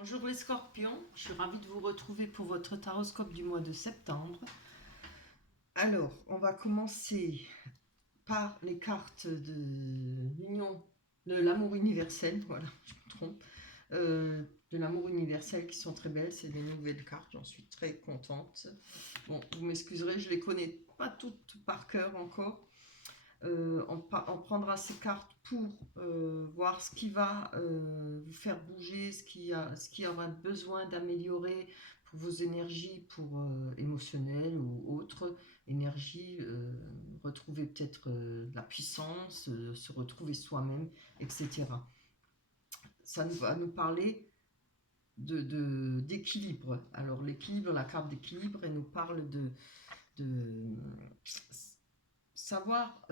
Bonjour les scorpions, je suis ravie de vous retrouver pour votre taroscope du mois de septembre. Alors, on va commencer par les cartes de l'union, de l'amour universel, voilà, je me trompe, de l'amour universel qui sont très belles, c'est des nouvelles cartes, j'en suis très contente. Bon, vous m'excuserez, je les connais pas toutes par cœur encore. On prendra ces cartes pour voir ce qui va vous faire bouger, ce qui aura besoin d'améliorer pour vos énergies, pour émotionnelles ou autres énergies, retrouver peut-être de la puissance, se retrouver soi-même, etc. Ça va nous parler d'équilibre. Alors l'équilibre, la carte d'équilibre, elle nous parle de savoir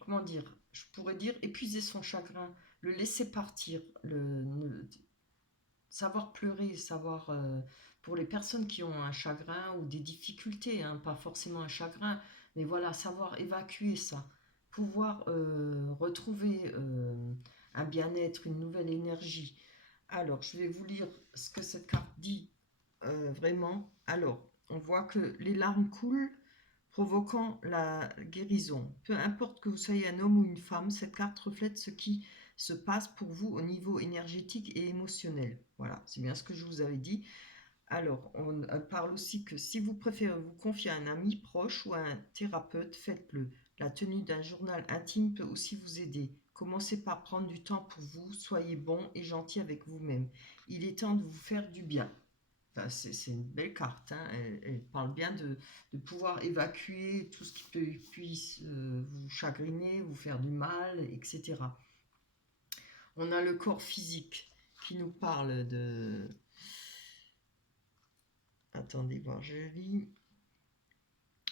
comment dire, je pourrais dire épuiser son chagrin, le laisser partir, savoir pleurer, savoir pour les personnes qui ont un chagrin ou des difficultés, hein, pas forcément un chagrin, mais voilà, savoir évacuer ça, pouvoir retrouver un bien-être, une nouvelle énergie. Alors, je vais vous lire ce que cette carte dit vraiment. Alors, on voit que les larmes coulent provoquant la guérison. Peu importe que vous soyez un homme ou une femme, cette carte reflète ce qui se passe pour vous au niveau énergétique et émotionnel. Voilà, c'est bien ce que je vous avais dit. Alors, on parle aussi que si vous préférez vous confier à un ami proche ou à un thérapeute, faites-le. La tenue d'un journal intime peut aussi vous aider. Commencez par prendre du temps pour vous, soyez bon et gentil avec vous-même. Il est temps de vous faire du bien. Enfin, c'est une belle carte, hein. Elle parle bien de pouvoir évacuer tout ce qui puisse vous chagriner, vous faire du mal, etc. On a le corps physique qui nous parle de... Attendez, voir, je lis.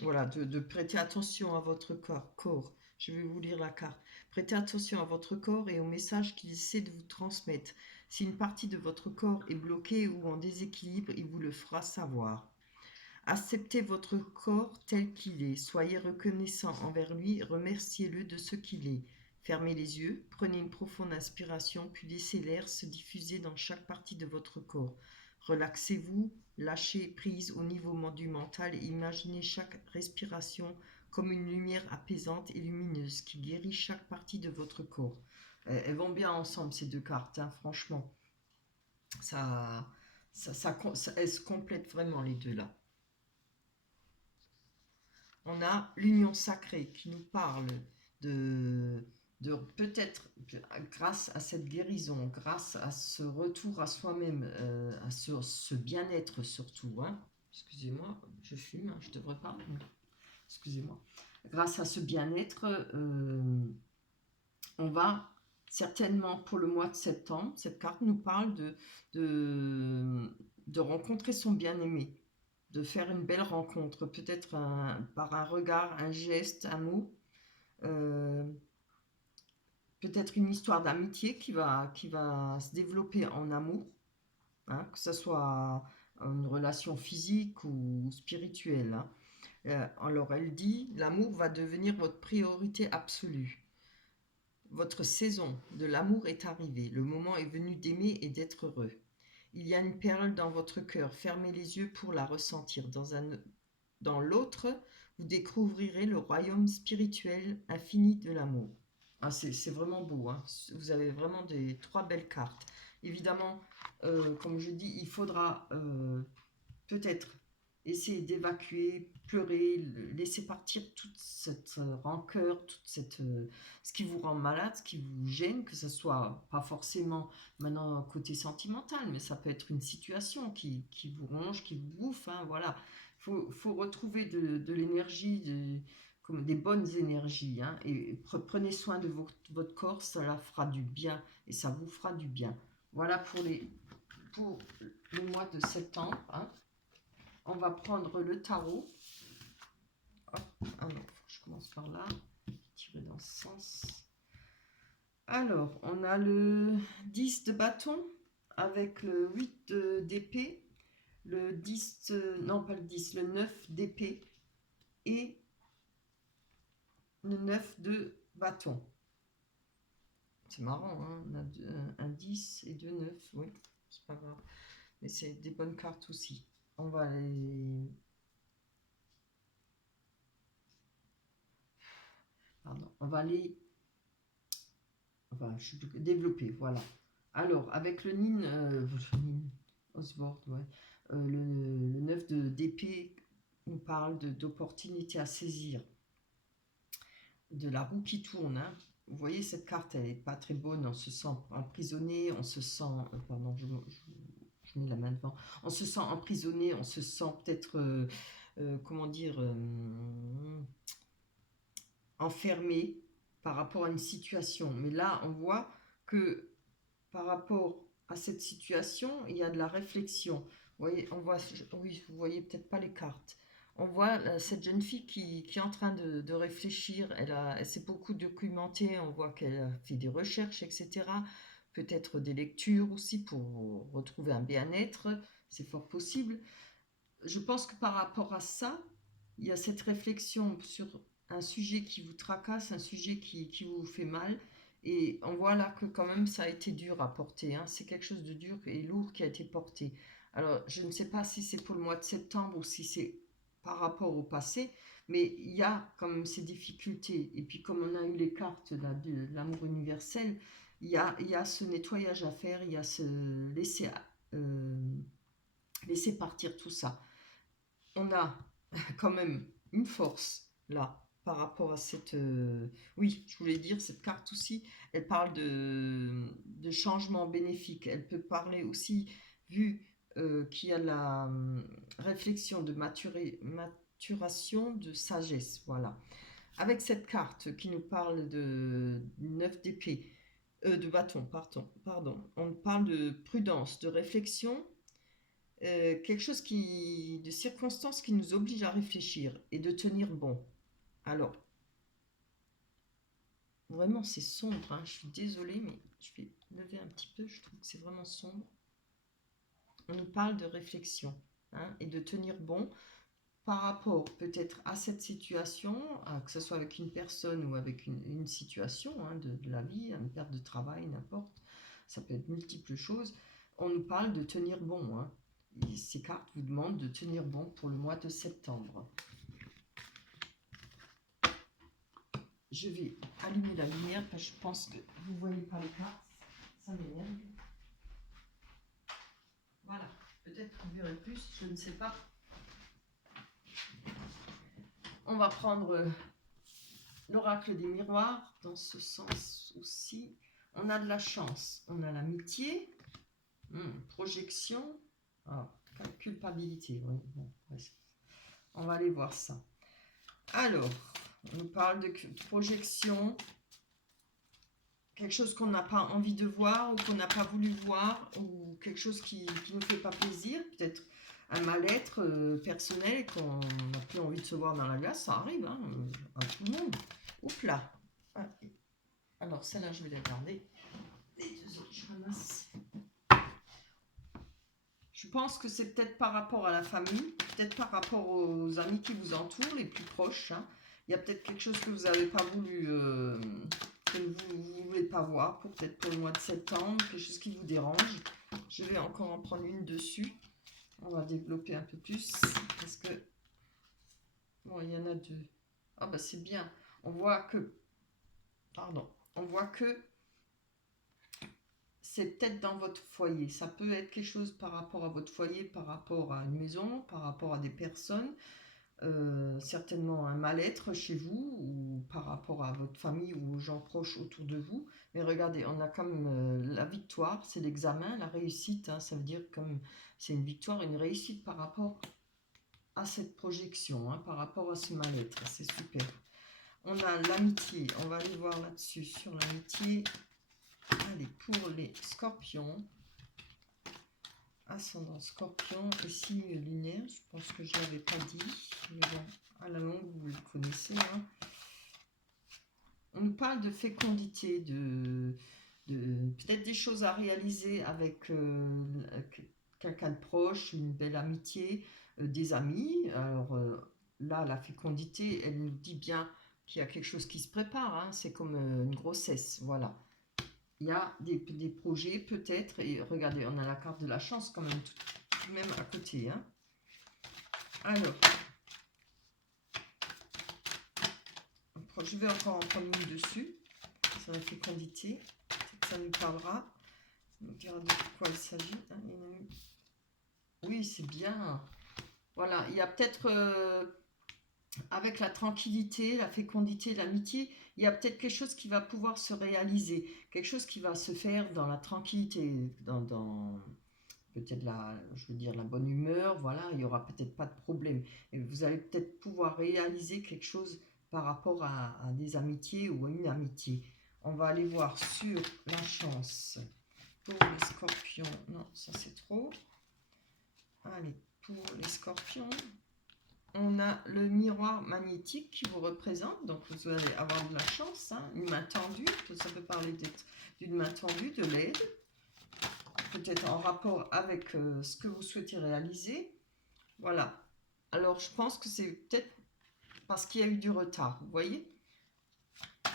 Voilà, de prêter attention à votre corps. Je vais vous lire la carte. Prêtez attention à votre corps et au message qu'il essaie de vous transmettre. Si une partie de votre corps est bloquée ou en déséquilibre, il vous le fera savoir. Acceptez votre corps tel qu'il est. Soyez reconnaissant envers lui. Remerciez-le de ce qu'il est. Fermez les yeux, prenez une profonde inspiration, puis laissez l'air se diffuser dans chaque partie de votre corps. Relaxez-vous, lâchez prise au niveau du mental et imaginez chaque respiration comme une lumière apaisante et lumineuse qui guérit chaque partie de votre corps. Elles vont bien ensemble ces deux cartes, hein, franchement. Ça, elles se complètent vraiment les deux là. On a l'union sacrée qui nous parle de peut-être grâce à cette guérison, grâce à ce retour à soi-même, à ce bien-être surtout, hein. Excusez-moi, je fume, hein, je ne devrais pas. Excusez-moi. Grâce à ce bien-être, on va certainement pour le mois de septembre, cette carte nous parle de rencontrer son bien-aimé, de faire une belle rencontre, peut-être par un regard, un geste, un mot, euh, peut-être une histoire d'amitié qui va se développer en amour, hein, que ce soit une relation physique ou spirituelle, hein. Alors elle dit, l'amour va devenir votre priorité absolue. Votre saison de l'amour est arrivée, le moment est venu d'aimer et d'être heureux. Il y a une perle dans votre cœur, fermez les yeux pour la ressentir. Dans l'autre, vous découvrirez le royaume spirituel infini de l'amour. Ah, c'est vraiment beau, hein. Vous avez vraiment trois belles cartes. Évidemment, comme je dis, il faudra peut-être essayer d'évacuer, pleurer, laisser partir toute cette rancœur, ce qui vous rend malade, ce qui vous gêne, que ce soit pas forcément maintenant un côté sentimental, mais ça peut être une situation qui vous ronge, qui vous bouffe, hein, voilà. Faut retrouver de l'énergie, comme des bonnes énergies, hein, et prenez soin de votre corps, ça la fera du bien et ça vous fera du bien. Voilà pour le mois de septembre, hein. On va prendre le tarot. Hop. Ah non, faut que je commence par là. Tirer dans ce sens. Alors, on a le 10 de bâton avec le 8 d'épée, le 10, non pas le 10, le 9 d'épée et le 9 de bâton. C'est marrant, hein, on a un 10 et 2 9, oui, c'est pas grave. Mais c'est des bonnes cartes aussi. On va les... Pardon, on va les... Enfin, je suis développer, voilà. Alors, avec le Nin, Oswald, ouais, le 9 d'épée nous parle d'opportunités à saisir, de la roue qui tourne, hein. Vous voyez, cette carte, elle n'est pas très bonne, on se sent emprisonné, on se sent... pardon, je mets la main devant. On se sent emprisonné, on se sent peut-être, comment dire, enfermé par rapport à une situation. Mais là, on voit que par rapport à cette situation, il y a de la réflexion. Vous voyez, on voit, oui, vous voyez peut-être pas les cartes. On voit cette jeune fille qui est en train de réfléchir. Elle s'est beaucoup documentée. On voit qu'elle a fait des recherches, etc. Peut-être des lectures aussi pour retrouver un bien-être. C'est fort possible. Je pense que par rapport à ça, il y a cette réflexion sur un sujet qui vous tracasse, un sujet qui vous fait mal. Et on voit là que quand même ça a été dur à porter, hein. C'est quelque chose de dur et lourd qui a été porté. Alors je ne sais pas si c'est pour le mois de septembre ou si c'est par rapport au passé, mais il y a quand même ces difficultés. Et puis comme on a eu les cartes là, de l'amour universel, il y a ce nettoyage à faire, il y a ce laisser, euh, laisser partir tout ça. On a quand même une force là par rapport à cette... oui, je voulais dire, cette carte aussi, elle parle de changement bénéfique. Elle peut parler aussi, vu qu'il y a la réflexion de maturation, de sagesse. Voilà. Avec cette carte qui nous parle de 9 d'épée, de bâton, pardon, on parle de prudence, de réflexion, quelque chose de circonstances qui nous oblige à réfléchir et de tenir bon. Alors, vraiment, c'est sombre, hein. Je suis désolée, mais je vais lever un petit peu, je trouve que c'est vraiment sombre. On nous parle de réflexion, hein, et de tenir bon par rapport peut-être à cette situation, que ce soit avec une personne ou avec une situation, hein, de la vie, une perte de travail, n'importe. Ça peut être multiples choses. On nous parle de tenir bon, hein. Et ces cartes vous demandent de tenir bon pour le mois de septembre. Je vais allumer la lumière parce que je pense que vous ne voyez pas les cartes. Ça m'énerve. Voilà. Peut-être que vous verrez plus, je ne sais pas. On va prendre l'oracle des miroirs dans ce sens aussi. On a de la chance, on a l'amitié, projection, culpabilité. Oui, bon, on va aller voir ça. Alors, on nous parle de projection, quelque chose qu'on n'a pas envie de voir ou qu'on n'a pas voulu voir, ou quelque chose qui ne nous fait pas plaisir, peut-être un mal-être personnel et qu'on n'a plus envie de se voir dans la glace, ça arrive, hein, à tout le monde. Oups là. Alors celle-là, je vais la garder. Les deux autres, je ramasse. Je pense que c'est peut-être par rapport à la famille, peut-être par rapport aux amis qui vous entourent, les plus proches, hein. Il y a peut-être quelque chose que vous n'avez pas voulu, que vous ne voulez pas voir, peut-être pour le mois de septembre, quelque chose qui vous dérange. Je vais encore en prendre une dessus. On va développer un peu plus, parce que... Bon, il y en a deux. Ah bah c'est bien. On voit que... Pardon. On voit que c'est peut-être dans votre foyer. Ça peut être quelque chose par rapport à votre foyer, par rapport à une maison, par rapport à des personnes. Certainement un mal-être chez vous ou par rapport à votre famille ou aux gens proches autour de vous. Mais regardez, on a comme la victoire, c'est l'examen, la réussite, hein, ça veut dire comme c'est une victoire, une réussite par rapport à cette projection, hein, par rapport à ce mal-être. C'est super. On a l'amitié, on va aller voir là-dessus sur l'amitié. Allez, pour les scorpions. Ascendant scorpion et signe lunaire, je pense que je ne l'avais pas dit, mais bon, à la longue, vous le connaissez, hein. On nous parle de fécondité, de peut-être des choses à réaliser avec quelqu'un de proche, une belle amitié, des amis. Alors là, la fécondité, elle nous dit bien qu'il y a quelque chose qui se prépare, hein. C'est comme une grossesse, voilà. il y a des projets peut-être, et regardez, on a la carte de la chance quand même, tout de même à côté. Hein. Alors, je vais encore en prendre une dessus, sur la fécondité, ça nous parlera. On dira de quoi il s'agit. Oui, c'est bien. Voilà, il y a peut-être, avec la tranquillité, la fécondité, l'amitié, il y a peut-être quelque chose qui va pouvoir se réaliser, quelque chose qui va se faire dans la tranquillité, dans peut-être je veux dire, la bonne humeur, voilà, il n'y aura peut-être pas de problème. Et vous allez peut-être pouvoir réaliser quelque chose par rapport à des amitiés ou à une amitié. On va aller voir sur la chance pour les scorpions. Non, ça c'est trop. Allez, pour les scorpions, on a le miroir magnétique qui vous représente. Donc vous allez avoir de la chance, hein, une main tendue. Ça peut parler d'une main tendue, de l'aide. Peut-être en rapport avec ce que vous souhaitez réaliser. Voilà. Alors je pense que c'est peut-être parce qu'il y a eu du retard, vous voyez.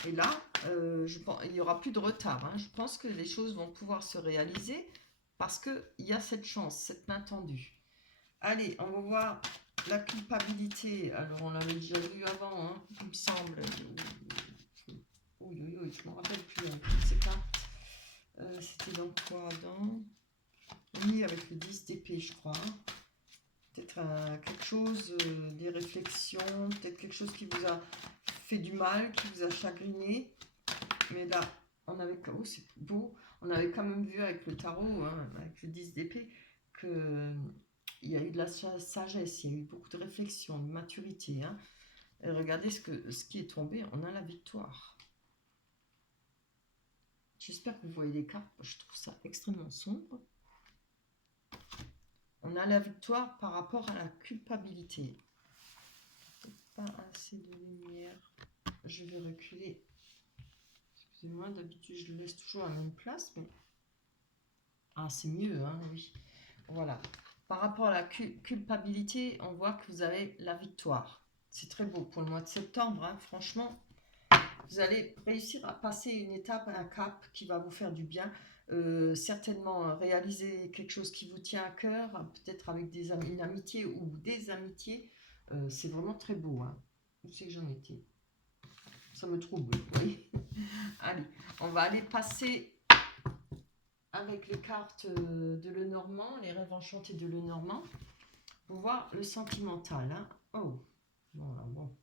Et là, il n'y aura plus de retard. Hein. Je pense que les choses vont pouvoir se réaliser parce qu'il y a cette chance, cette main tendue. Allez, on va voir la culpabilité. Alors, on l'avait déjà vu avant, hein, il me semble. Oui, je ne me rappelle plus. Hein, ces cartes. C'était dans quoi oui, avec le 10 d'épée, je crois. Hein. Peut-être quelque chose, des réflexions, peut-être quelque chose qui vous a fait du mal, qui vous a chagriné. Mais là, on avait, oh, c'est beau, on avait quand même vu avec le tarot, hein, avec le 10 d'épée, que il y a eu de la sagesse, il y a eu beaucoup de réflexion, de maturité. Hein. Et regardez ce qui est tombé, on a la victoire. J'espère que vous voyez les cartes, je trouve ça extrêmement sombre. On a la victoire par rapport à la culpabilité. Pas assez de lumière. Je vais reculer. Excusez-moi, d'habitude je le laisse toujours à la même place, mais... Ah, c'est mieux, hein, oui. Voilà. Par rapport à la culpabilité, on voit que vous avez la victoire. C'est très beau pour le mois de septembre, hein, franchement. Vous allez réussir à passer une étape, un cap qui va vous faire du bien. Certainement réaliser quelque chose qui vous tient à cœur, peut-être avec une amitié ou des amitiés. C'est vraiment très beau. Hein. Où c'est que j'en étais? Ça me trouble, oui. Allez, on va aller passer avec les cartes de Lenormand, les rêves enchantés de Lenormand, pour voir le sentimental. Hein. Oh, voilà, bon.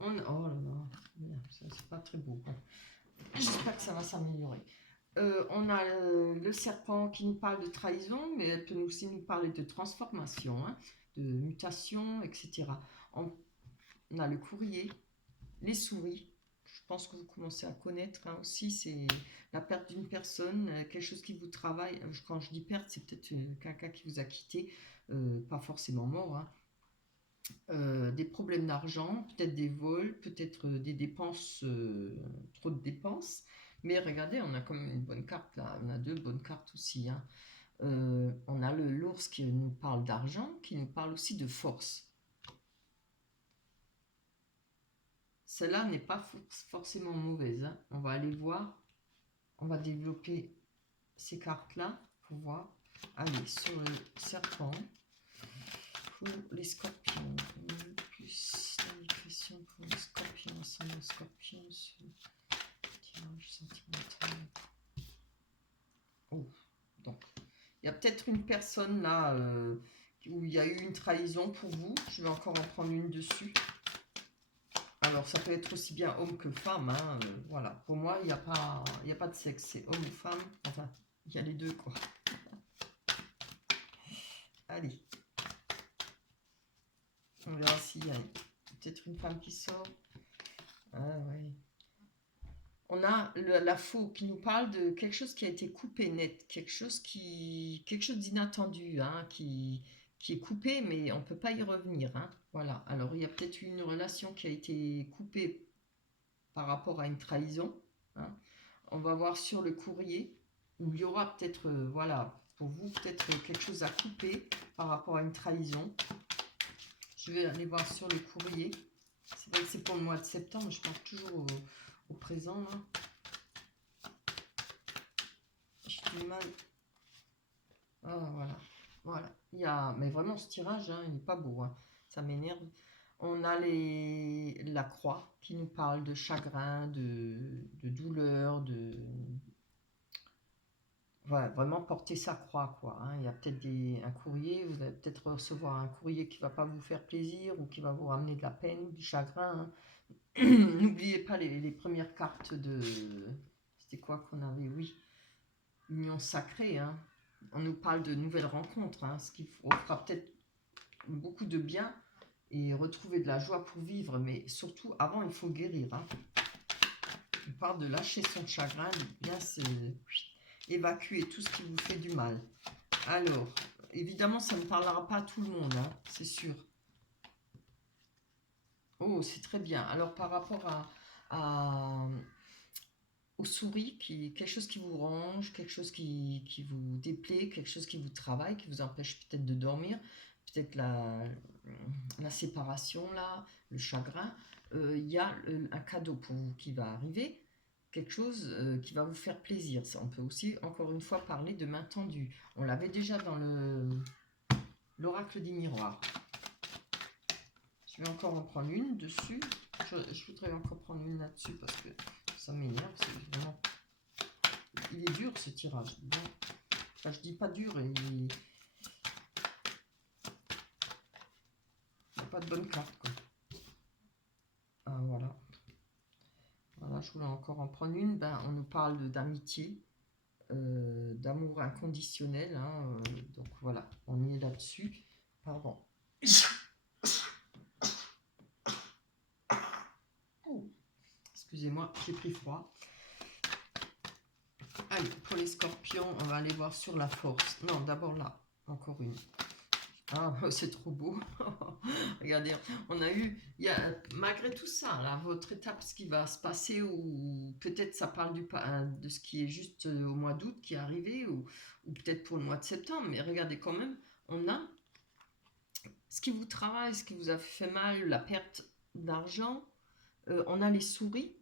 Oh là là, c'est pas très beau. Bon. J'espère que ça va s'améliorer. On a le serpent qui nous parle de trahison, mais elle peut aussi nous parler de transformation, hein, de mutation, etc. On a le courrier, les souris. Je pense que vous commencez à connaître hein, aussi, c'est la perte d'une personne, quelque chose qui vous travaille. Quand je dis perte, c'est peut-être quelqu'un qui vous a quitté, pas forcément mort. Hein. Des problèmes d'argent, peut-être des vols, peut-être des dépenses, trop de dépenses. Mais regardez, on a quand même une bonne carte là, on a deux bonnes cartes aussi. Hein. On a l'ours qui nous parle d'argent, qui nous parle aussi de force. Celle-là n'est pas forcément mauvaise. Hein. On va aller voir, on va développer ces cartes-là pour voir. Allez, sur le serpent, pour les scorpions, plus l'indication pour les scorpions, sans les scorpions, tirage sentimental. Oh, donc, il y a peut-être une personne là où il y a eu une trahison pour vous. Je vais encore en prendre une dessus. Alors, ça peut être aussi bien homme que femme. Hein, voilà. Pour moi, il n'y a pas de sexe. C'est homme ou femme. Enfin, il y a les deux, quoi. Allez. On verra s'il y a peut-être une femme qui sort. Ah, oui. On a la faux qui nous parle de quelque chose qui a été coupé net. Quelque chose d'inattendu, hein, qui est coupé, mais on ne peut pas y revenir. Hein. Voilà. Alors, il y a peut-être une relation qui a été coupée par rapport à une trahison. Hein. On va voir sur le courrier où il y aura peut-être, voilà, pour vous, peut-être quelque chose à couper par rapport à une trahison. Je vais aller voir sur le courrier. C'est vrai que c'est pour le mois de septembre, je pense toujours au présent, là. J'ai du mal. Ah, voilà. Voilà. Il y a... Mais vraiment, ce tirage, hein, il n'est pas beau. Hein. Ça m'énerve. On a la croix qui nous parle de chagrin, de douleur, de... Voilà, vraiment porter sa croix, quoi. Hein. Il y a peut-être un courrier, vous allez peut-être recevoir un courrier qui va pas vous faire plaisir ou qui va vous ramener de la peine, du chagrin. Hein. N'oubliez pas les premières cartes de... C'était quoi qu'on avait? Oui, Union sacrée. Hein. On nous parle de nouvelles rencontres, hein, ce qui fera peut-être beaucoup de bien et retrouver de la joie pour vivre. Mais surtout, avant, il faut guérir. Hein. On parle de lâcher son chagrin, de bien évacuer tout ce qui vous fait du mal. Alors, évidemment, ça ne parlera pas à tout le monde, hein, c'est sûr. Oh, c'est très bien. Alors, par rapport aux souris, quelque chose qui vous range, quelque chose qui vous déplaît, quelque chose qui vous travaille, qui vous empêche peut-être de dormir, peut-être la séparation, là, le chagrin, il y a un cadeau pour vous qui va arriver, quelque chose qui va vous faire plaisir. Ça, on peut aussi, encore une fois, parler de main tendue. On l'avait déjà dans l'oracle des miroirs. Je vais encore en prendre une dessus. Je voudrais encore prendre une là-dessus parce que ça m'énerve. C'est vraiment... Il est dur ce tirage. Bon. Enfin, je dis pas dur, il n'y a pas de bonne carte. Quoi. Ah, voilà. Voilà, je voulais encore en prendre une. Ben, on nous parle d'amitié, d'amour inconditionnel. Hein, donc voilà, on y est là-dessus. Pardon. Excusez-moi, j'ai pris froid. Allez, pour les scorpions, on va aller voir sur la force. Non, d'abord là, encore une. Ah, c'est trop beau. Regardez, on a eu, malgré tout ça, là, votre étape, ce qui va se passer, ou peut-être ça parle de ce qui est juste au mois d'août qui est arrivé, ou peut-être pour le mois de septembre, mais regardez quand même, on a ce qui vous travaille, ce qui vous a fait mal, la perte d'argent, on a les souris,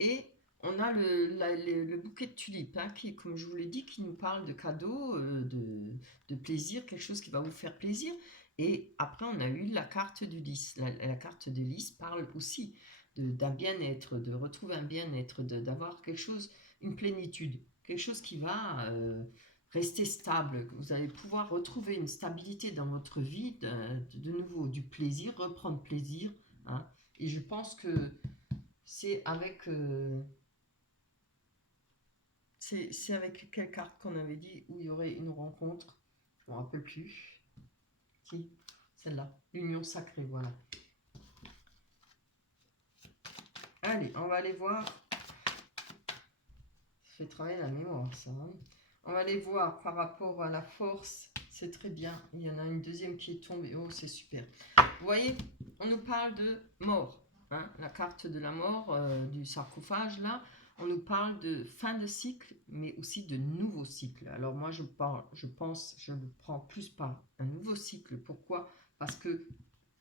et on a le bouquet de tulipes, hein, qui, comme je vous l'ai dit, qui nous parle de cadeaux, de plaisir, quelque chose qui va vous faire plaisir. Et après, on a eu la carte du lys. La carte de lys parle aussi d'un bien-être, de retrouver un bien-être, d'avoir quelque chose, une plénitude, quelque chose qui va rester stable. Vous allez pouvoir retrouver une stabilité dans votre vie, de nouveau du plaisir, reprendre plaisir. Hein. Et je pense que c'est avec... c'est avec quelle carte qu'on avait dit où il y aurait une rencontre? Je ne me rappelle plus. Si, celle-là. L'union sacrée, voilà. Allez, on va aller voir. Ça fait travailler la mémoire, ça. Hein. On va aller voir par rapport à la force. C'est très bien. Il y en a une deuxième qui est tombée. Oh, c'est super. Vous voyez, on nous parle de mort. Hein, la carte de la mort, du sarcophage, là. On nous parle de fin de cycle, mais aussi de nouveau cycle. Alors moi, je le prends plus par un nouveau cycle. Pourquoi? Parce que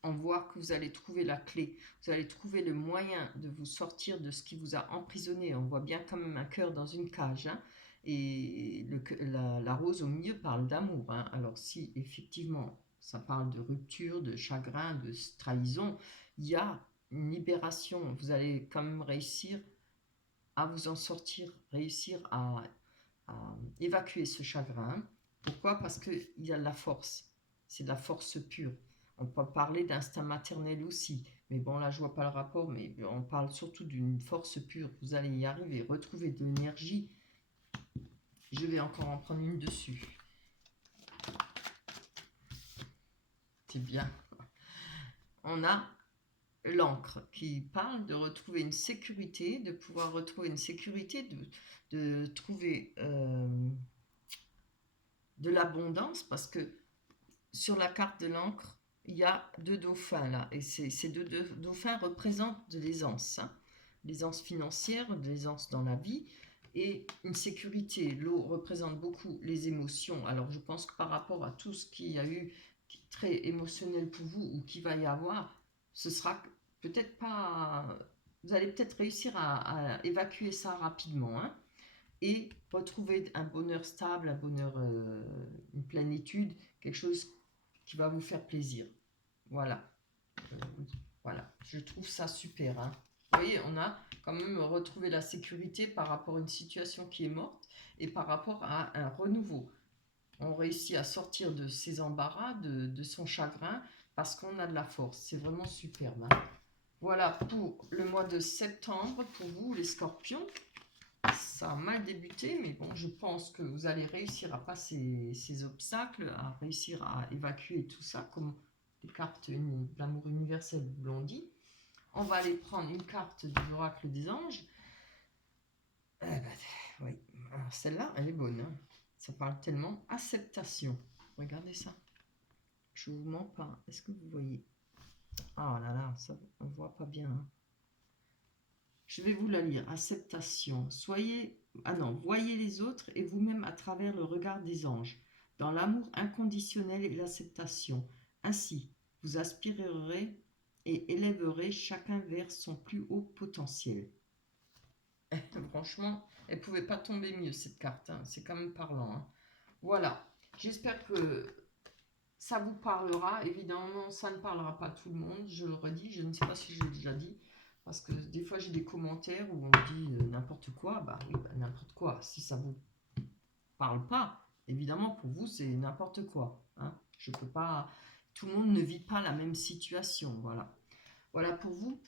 on voit que vous allez trouver la clé. Vous allez trouver le moyen de vous sortir de ce qui vous a emprisonné. On voit bien quand même un cœur dans une cage. Hein, et la rose au milieu parle d'amour. Hein. Alors si effectivement ça parle de rupture, de chagrin, de trahison, il y a une libération. Vous allez quand même réussir à vous en sortir, réussir à évacuer ce chagrin. Pourquoi? Parce qu'il y a de la force. C'est de la force pure. On peut parler d'instinct maternel aussi. Mais bon, là, je vois pas le rapport, mais on parle surtout d'une force pure. Vous allez y arriver, retrouver de l'énergie. Je vais encore en prendre une dessus. C'est bien. On a l'encre qui parle de retrouver une sécurité, de pouvoir retrouver une sécurité, de trouver de l'abondance, parce que sur la carte de l'encre, il y a deux dauphins là, et ces deux dauphins représentent de l'aisance, hein, l'aisance financière, de l'aisance dans la vie, et une sécurité. L'eau représente beaucoup les émotions. Alors je pense que par rapport à tout ce qu'il y a eu qui est très émotionnel pour vous, ou qui va y avoir, ce sera peut-être pas vous allez peut-être réussir à évacuer ça rapidement, hein, et retrouver un bonheur stable, un bonheur, une plénitude, quelque chose qui va vous faire plaisir. Voilà. Oui, voilà, je trouve ça super, hein. Vous voyez, on a quand même retrouvé la sécurité par rapport à une situation qui est morte et par rapport à un renouveau. On réussit à sortir de ses embarras, de son chagrin, parce qu'on a de la force. C'est vraiment superbe, hein. Voilà pour le mois de septembre, pour vous les scorpions. Ça a mal débuté, mais bon, je pense que vous allez réussir à passer ces obstacles, à réussir à évacuer tout ça, comme les cartes de l'amour universel vous l'ont dit. On va aller prendre une carte de l'oracle des anges. Eh ben, oui, alors celle-là, elle est bonne, hein. Ça parle tellement acceptation. Regardez ça. Je vous mens pas. Est-ce que vous voyez? Ah là là, ça, on voit pas bien, hein. Je vais vous la lire. Acceptation. Soyez, ah non, voyez les autres et vous-même à travers le regard des anges, dans l'amour inconditionnel et l'acceptation. Ainsi, vous aspirerez et élèverez chacun vers son plus haut potentiel. Franchement, elle pouvait pas tomber mieux cette carte, hein. C'est quand même parlant, hein. Voilà. J'espère que ça vous parlera. Évidemment, ça ne parlera pas à tout le monde. Je le redis, je ne sais pas si je l'ai déjà dit. Parce que des fois, j'ai des commentaires où on me dit n'importe quoi. Bah oui, bah, n'importe quoi. Si ça vous parle pas, évidemment, pour vous, c'est n'importe quoi, hein. Je peux pas. Tout le monde ne vit pas la même situation. Voilà. Voilà pour vous.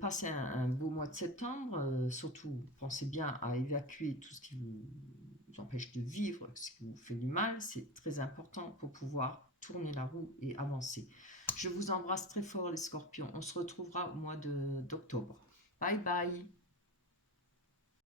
Passez un beau mois de septembre. Surtout, pensez bien à évacuer tout ce qui vous empêche de vivre, ce qui vous fait du mal. C'est très important pour pouvoir tourner la roue et avancer. Je vous embrasse très fort les scorpions. On se retrouvera au mois d'octobre. Bye bye.